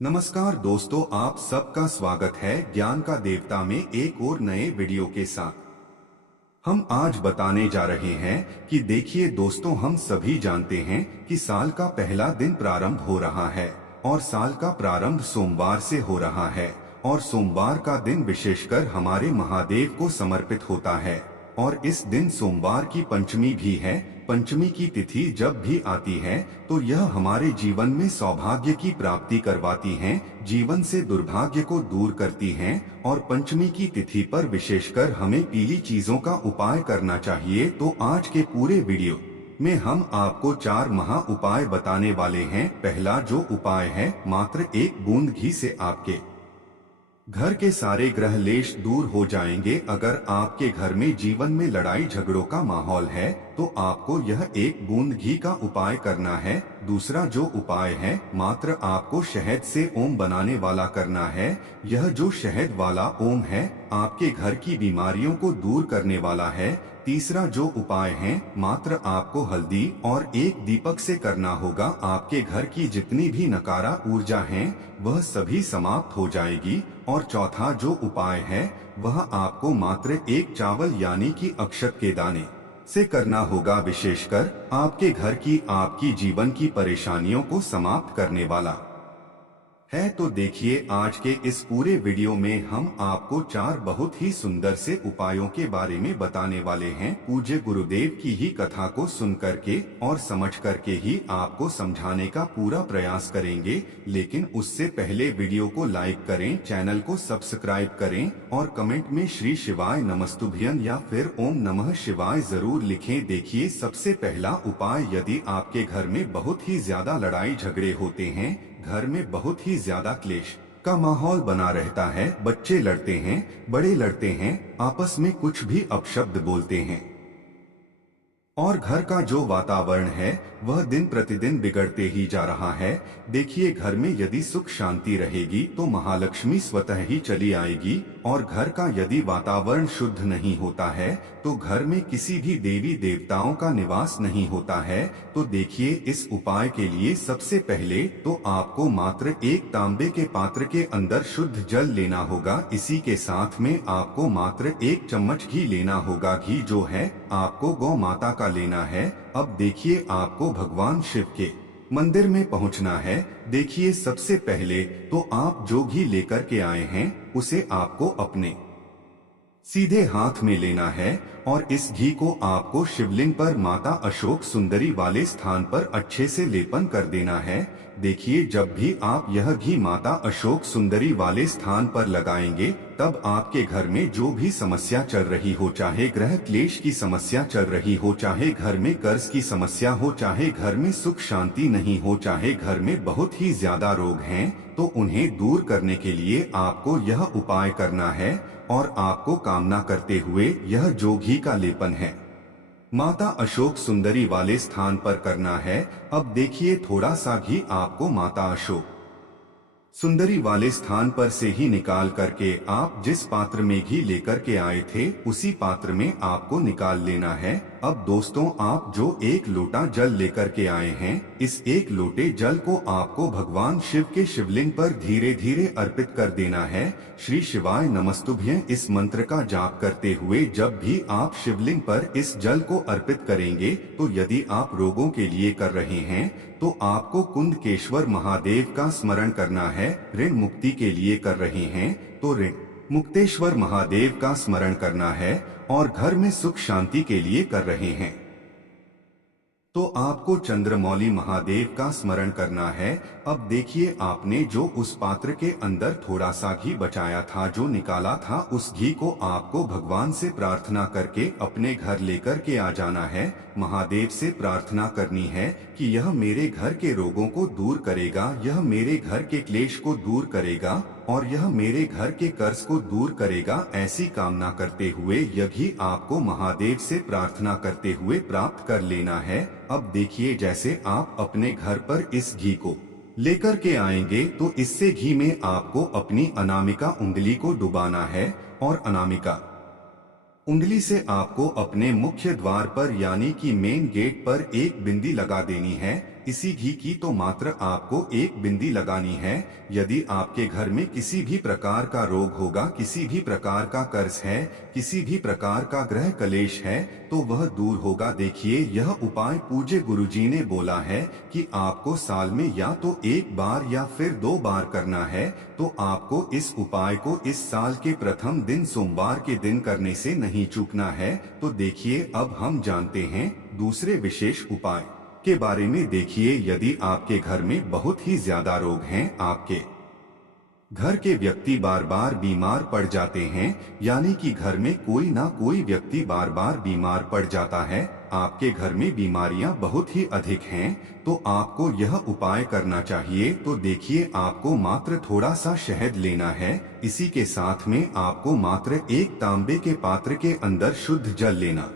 नमस्कार दोस्तों, आप सबका स्वागत है ज्ञान का देवता में एक और नए वीडियो के साथ। हम आज बताने जा रहे हैं कि देखिए दोस्तों, हम सभी जानते हैं कि साल का पहला दिन प्रारंभ हो रहा है और साल का प्रारंभ सोमवार से हो रहा है और सोमवार का दिन विशेषकर हमारे महादेव को समर्पित होता है और इस दिन सोमवार की पंचमी भी है। पंचमी की तिथि जब भी आती है तो यह हमारे जीवन में सौभाग्य की प्राप्ति करवाती है, जीवन से दुर्भाग्य को दूर करती है और पंचमी की तिथि पर विशेषकर हमें पीली चीजों का उपाय करना चाहिए। तो आज के पूरे वीडियो में हम आपको 4 महा उपाय बताने वाले हैं। पहला जो उपाय है, मात्र 1 बूंद घी से आपके घर के सारे ग्रह लेश दूर हो जाएंगे। अगर आपके घर में जीवन में लड़ाई झगड़ों का माहौल है तो आपको यह 1 बूंद घी का उपाय करना है। दूसरा जो उपाय है, मात्र आपको शहद से ओम बनाने वाला करना है। यह जो शहद वाला ओम है आपके घर की बीमारियों को दूर करने वाला है। तीसरा जो उपाय है, मात्र आपको हल्दी और एक दीपक से करना होगा। आपके घर की जितनी भी नकारा ऊर्जा है वह सभी समाप्त हो जाएगी। और चौथा जो उपाय है वह आपको मात्र 1 चावल यानी कि अक्षत के दाने से करना होगा, विशेषकर आपके घर की आपकी जीवन की परेशानियों को समाप्त करने वाला है। तो देखिए, आज के इस पूरे वीडियो में हम आपको 4 बहुत ही सुंदर से उपायों के बारे में बताने वाले हैं। पूज्य गुरुदेव की ही कथा को सुन करके और समझ करके ही आपको समझाने का पूरा प्रयास करेंगे। लेकिन उससे पहले वीडियो को लाइक करें, चैनल को सब्सक्राइब करें और कमेंट में श्री शिवाय नमस्तुभ्यं या फिर ओम नमः शिवाय जरूर लिखें। देखिए, सबसे पहला उपाय, यदि आपके घर में बहुत ही ज्यादा लड़ाई झगड़े होते हैं, घर में बहुत ही ज्यादा क्लेश का माहौल बना रहता है, बच्चे लड़ते हैं, बड़े लड़ते हैं, आपस में कुछ भी अपशब्द बोलते हैं और घर का जो वातावरण है वह दिन प्रतिदिन बिगड़ते ही जा रहा है। देखिए, घर में यदि सुख शांति रहेगी तो महालक्ष्मी स्वतः ही चली आएगी और घर का यदि वातावरण शुद्ध नहीं होता है तो घर में किसी भी देवी देवताओं का निवास नहीं होता है। तो देखिए, इस उपाय के लिए सबसे पहले तो आपको मात्र 1 तांबे के पात्र के अंदर शुद्ध जल लेना होगा। इसी के साथ में आपको मात्र 1 चम्मच घी लेना होगा। घी जो है आपको गौ माता का लेना है। अब देखिए, आपको भगवान शिव के मंदिर में पहुंचना है। देखिए, सबसे पहले तो आप जो घी लेकर के आए हैं उसे आपको अपने सीधे हाथ में लेना है और इस घी को आपको शिवलिंग पर माता अशोक सुंदरी वाले स्थान पर अच्छे से लेपन कर देना है। देखिए, जब भी आप यह घी माता अशोक सुंदरी वाले स्थान पर लगाएंगे तब आपके घर में जो भी समस्या चल रही हो, चाहे ग्रह क्लेश की समस्या चल रही हो, चाहे घर में कर्ज की समस्या हो, चाहे घर में सुख शांति नहीं हो, चाहे घर में बहुत ही ज्यादा रोग हैं, तो उन्हें दूर करने के लिए आपको यह उपाय करना है और आपको कामना करते हुए यह जो घी का लेपन है माता अशोक सुंदरी वाले स्थान पर करना है। अब देखिए, थोड़ा सा घी आपको माता अशोक सुंदरी वाले स्थान पर से ही निकाल करके आप जिस पात्र में घी लेकर के आए थे उसी पात्र में आपको निकाल लेना है। अब दोस्तों, आप जो 1 लोटा जल लेकर के आए हैं, इस 1 लोटे जल को आपको भगवान शिव के शिवलिंग पर धीरे धीरे अर्पित कर देना है। श्री शिवाय नमस्तुभ्यं इस मंत्र का जाप करते हुए जब भी आप शिवलिंग पर इस जल को अर्पित करेंगे तो यदि आप रोगों के लिए कर रहे हैं तो आपको कुंडकेश्वर महादेव का स्मरण करना है। ऋण मुक्ति के लिए कर रहे हैं तो ऋण मुक्तेश्वर महादेव का स्मरण करना है और घर में सुख शांति के लिए कर रहे हैं तो आपको चंद्रमौली महादेव का स्मरण करना है। अब देखिए, आपने जो उस पात्र के अंदर थोड़ा सा घी बचाया था, जो निकाला था, उस घी को आपको भगवान से प्रार्थना करके अपने घर लेकर के आ जाना है। महादेव से प्रार्थना करनी है कि यह मेरे घर के रोगों को दूर करेगा, यह मेरे घर के क्लेश को दूर करेगा और यह मेरे घर के कर्ज को दूर करेगा। ऐसी कामना करते हुए यह घी आपको महादेव से प्रार्थना करते हुए प्राप्त कर लेना है। अब देखिए, जैसे आप अपने घर पर इस घी को लेकर के आएंगे तो इससे घी में आपको अपनी अनामिका उंगली को डुबाना है और अनामिका उंगली से आपको अपने मुख्य द्वार पर यानी कि मेन गेट पर एक बिंदी लगा देनी है। इसी घी की तो मात्र आपको एक बिंदी लगानी है। यदि आपके घर में किसी भी प्रकार का रोग होगा, किसी भी प्रकार का कर्ज है, किसी भी प्रकार का ग्रह कलेश है, तो वह दूर होगा। देखिए, यह उपाय पूज्य गुरुजी ने बोला है कि आपको साल में या तो एक बार या फिर 2 बार करना है। तो आपको इस उपाय को इस साल के प्रथम दिन सोमवार के दिन करने से नहीं चूकना है। तो देखिए, अब हम जानते हैं दूसरे विशेष उपाय के बारे में। देखिए, यदि आपके घर में बहुत ही ज्यादा रोग हैं, आपके घर के व्यक्ति बार बार बीमार पड़ जाते हैं, यानी कि घर में कोई ना कोई व्यक्ति बार बार बीमार पड़ जाता है, आपके घर में बीमारियां बहुत ही अधिक हैं, तो आपको यह उपाय करना चाहिए। तो देखिए, आपको मात्र थोड़ा सा शहद लेना है। इसी के साथ में आपको मात्र एक तांबे के पात्र के अंदर शुद्ध जल लेना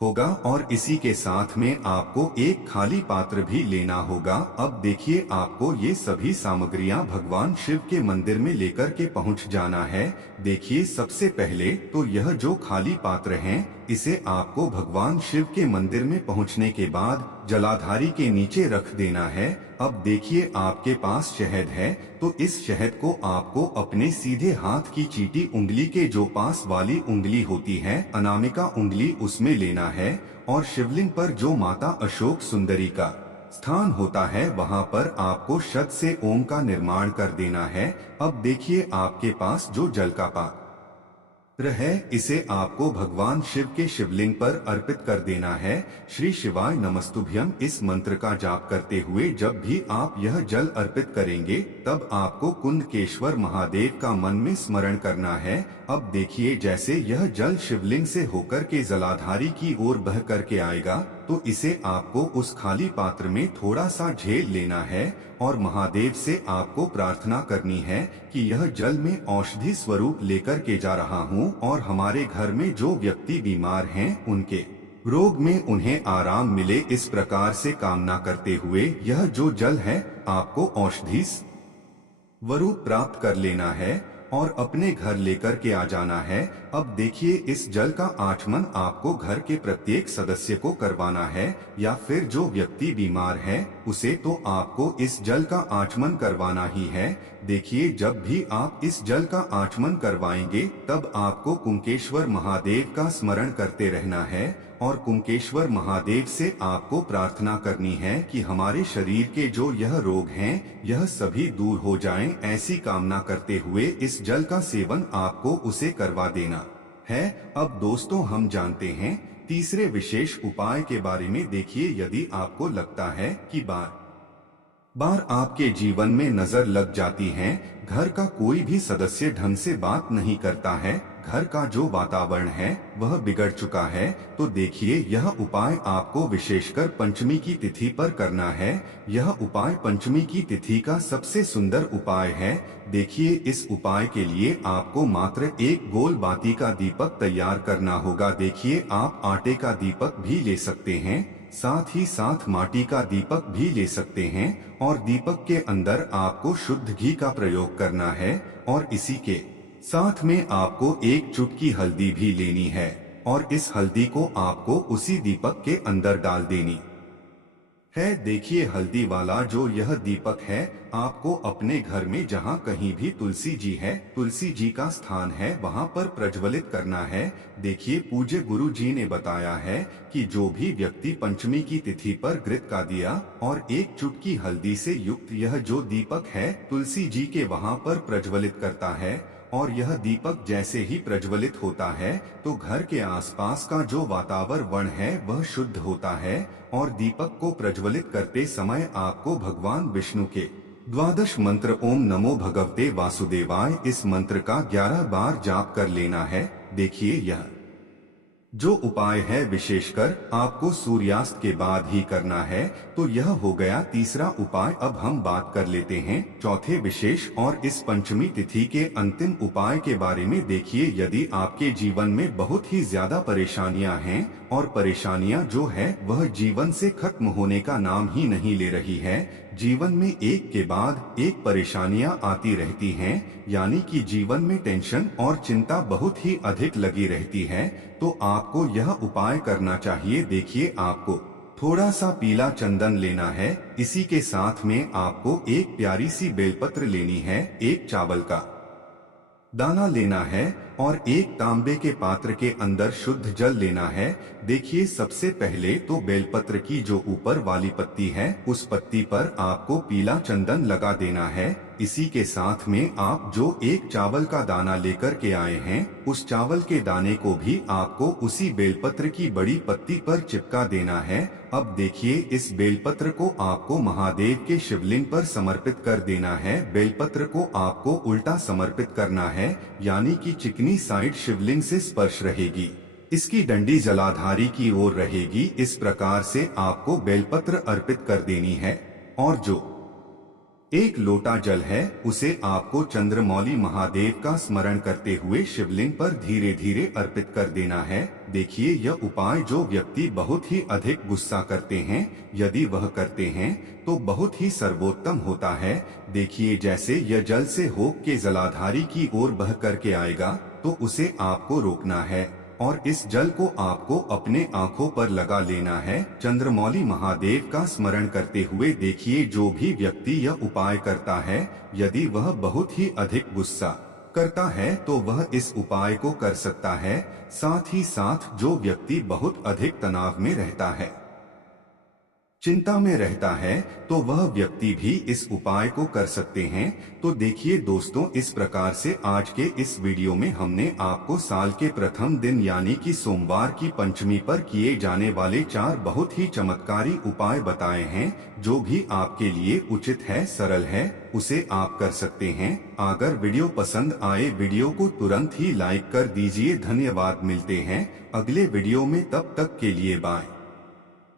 होगा और इसी के साथ में आपको एक खाली पात्र भी लेना होगा। अब देखिए, आपको ये सभी सामग्रियां भगवान शिव के मंदिर में लेकर के पहुंच जाना है। देखिए, सबसे पहले तो यह जो खाली पात्र है, इसे आपको भगवान शिव के मंदिर में पहुंचने के बाद जलाधारी के नीचे रख देना है। अब देखिए, आपके पास शहद है, तो इस शहद को आपको अपने सीधे हाथ की चीटी उंगली के जो पास वाली उंगली होती है, अनामिका उंगली, उसमें लेना है और शिवलिंग पर जो माता अशोक सुंदरी का स्थान होता है, वहां पर आपको शत से ओम का निर्माण कर देना है। अब देखिए, आपके पास जो जल का पात्र है, इसे आपको भगवान शिव के शिवलिंग पर अर्पित कर देना है। श्री शिवाय नमस्तुभ्यम इस मंत्र का जाप करते हुए जब भी आप यह जल अर्पित करेंगे, तब आपको कुंडकेश्वर महादेव का मन में स्मरण करना है। अब देखिए, जैसे यह जल शिवलिंग से होकर के जलाधारी की ओर बह करके आएगा, तो इसे आपको उस खाली पात्र में थोड़ा सा झेल लेना है और महादेव से आपको प्रार्थना करनी है कि यह जल में औषधि स्वरूप लेकर के जा रहा हूँ और हमारे घर में जो व्यक्ति बीमार हैं, उनके रोग में उन्हें आराम मिले। इस प्रकार से कामना करते हुए यह जो जल है, आपको औषधि स्वरूप प्राप्त कर लेना है और अपने घर लेकर के आ जाना है। अब देखिए, इस जल का आचमन आपको घर के प्रत्येक सदस्य को करवाना है, या फिर जो व्यक्ति बीमार है उसे तो आपको इस जल का आचमन करवाना ही है। देखिए, जब भी आप इस जल का आचमन करवाएंगे, तब आपको कुंकेश्वर महादेव का स्मरण करते रहना है और कुंकेश्वर महादेव से आपको प्रार्थना करनी है कि हमारे शरीर के जो यह रोग हैं, यह सभी दूर हो जाएं। ऐसी कामना करते हुए इस जल का सेवन आपको उसे करवा देना है। अब दोस्तों, हम जानते हैं तीसरे विशेष उपाय के बारे में। देखिए, यदि आपको लगता है कि बार बार आपके जीवन में नजर लग जाती है, घर का कोई भी सदस्य ढंग से बात नहीं करता है, घर का जो वातावरण है वह बिगड़ चुका है, तो देखिए, यह उपाय आपको विशेषकर पंचमी की तिथि पर करना है। यह उपाय पंचमी की तिथि का सबसे सुंदर उपाय है। देखिए, इस उपाय के लिए आपको मात्र एक गोल बाती का दीपक तैयार करना होगा। देखिए, आप आटे का दीपक भी ले सकते हैं, साथ ही साथ माटी का दीपक भी ले सकते हैं और दीपक के अंदर आपको शुद्ध घी का प्रयोग करना है और इसी के साथ में आपको एक चुटकी हल्दी भी लेनी है और इस हल्दी को आपको उसी दीपक के अंदर डाल देनी है। देखिए, हल्दी वाला जो यह दीपक है, आपको अपने घर में जहाँ कहीं भी तुलसी जी है, तुलसी जी का स्थान है, वहाँ पर प्रज्वलित करना है। देखिए, पूज्य गुरु जी ने बताया है कि जो भी व्यक्ति पंचमी की तिथि पर घृत का दिया और एक चुटकी हल्दी से युक्त यह जो दीपक है, तुलसी जी के वहाँ पर प्रज्वलित करता है और यह दीपक जैसे ही प्रज्वलित होता है, तो घर के आसपास का जो वातावरण है वह शुद्ध होता है और दीपक को प्रज्वलित करते समय आपको भगवान विष्णु के 12 मंत्र ओम नमो भगवते वासुदेवाय, इस मंत्र का 11 बार जाप कर लेना है। देखिए, यह जो उपाय है विशेषकर आपको सूर्यास्त के बाद ही करना है। तो यह हो गया तीसरा उपाय। अब हम बात कर लेते हैं चौथे विशेष और इस पंचमी तिथि के अंतिम उपाय के बारे में। देखिए, यदि आपके जीवन में बहुत ही ज्यादा परेशानियां हैं और परेशानियां जो है वह जीवन से खत्म होने का नाम ही नहीं ले रही है, जीवन में एक के बाद एक परेशानियां आती रहती हैं, यानी कि जीवन में टेंशन और चिंता बहुत ही अधिक लगी रहती है, तो आपको यह उपाय करना चाहिए। देखिए, आपको थोड़ा सा पीला चंदन लेना है। इसी के साथ में आपको एक प्यारी सी बेलपत्र लेनी है, एक चावल का दाना लेना है और एक तांबे के पात्र के अंदर शुद्ध जल लेना है। देखिए, सबसे पहले तो बेलपत्र की जो ऊपर वाली पत्ती है उस पत्ती पर आपको पीला चंदन लगा देना है। इसी के साथ में आप जो एक चावल का दाना लेकर के आए हैं उस चावल के दाने को भी आपको उसी बेलपत्र की बड़ी पत्ती पर चिपका देना है। अब देखिए, इस बेलपत्र को आपको महादेव के शिवलिंग पर समर्पित कर देना है। बेलपत्र को आपको उल्टा समर्पित करना है, यानी कि चिकनी साइड शिवलिंग से स्पर्श रहेगी, इसकी डंडी जलाधारी की ओर रहेगी। इस प्रकार से आपको बेलपत्र अर्पित कर देनी है और जो एक लोटा जल है उसे आपको चंद्रमौली महादेव का स्मरण करते हुए शिवलिंग पर धीरे धीरे अर्पित कर देना है। देखिए, यह उपाय जो व्यक्ति बहुत ही अधिक गुस्सा करते हैं, यदि वह करते हैं तो बहुत ही सर्वोत्तम होता है। देखिए, जैसे यह जल से होक के जलाधारी की ओर बह करके आएगा तो उसे आपको रोकना है और इस जल को आपको अपने आंखों पर लगा लेना है, चंद्रमौली महादेव का स्मरण करते हुए। देखिए, जो भी व्यक्ति यह उपाय करता है, यदि वह बहुत ही अधिक गुस्सा करता है तो वह इस उपाय को कर सकता है। साथ ही साथ जो व्यक्ति बहुत अधिक तनाव में रहता है, चिंता में रहता है, तो वह व्यक्ति भी इस उपाय को कर सकते हैं। तो देखिए दोस्तों, इस प्रकार से आज के इस वीडियो में हमने आपको साल के प्रथम दिन यानी कि सोमवार की पंचमी पर किए जाने वाले 4 बहुत ही चमत्कारी उपाय बताए हैं। जो भी आपके लिए उचित है, सरल है, उसे आप कर सकते हैं। अगर वीडियो पसंद आए, वीडियो को तुरंत ही लाइक कर दीजिए। धन्यवाद। मिलते हैं अगले वीडियो में, तब तक के लिए बाय।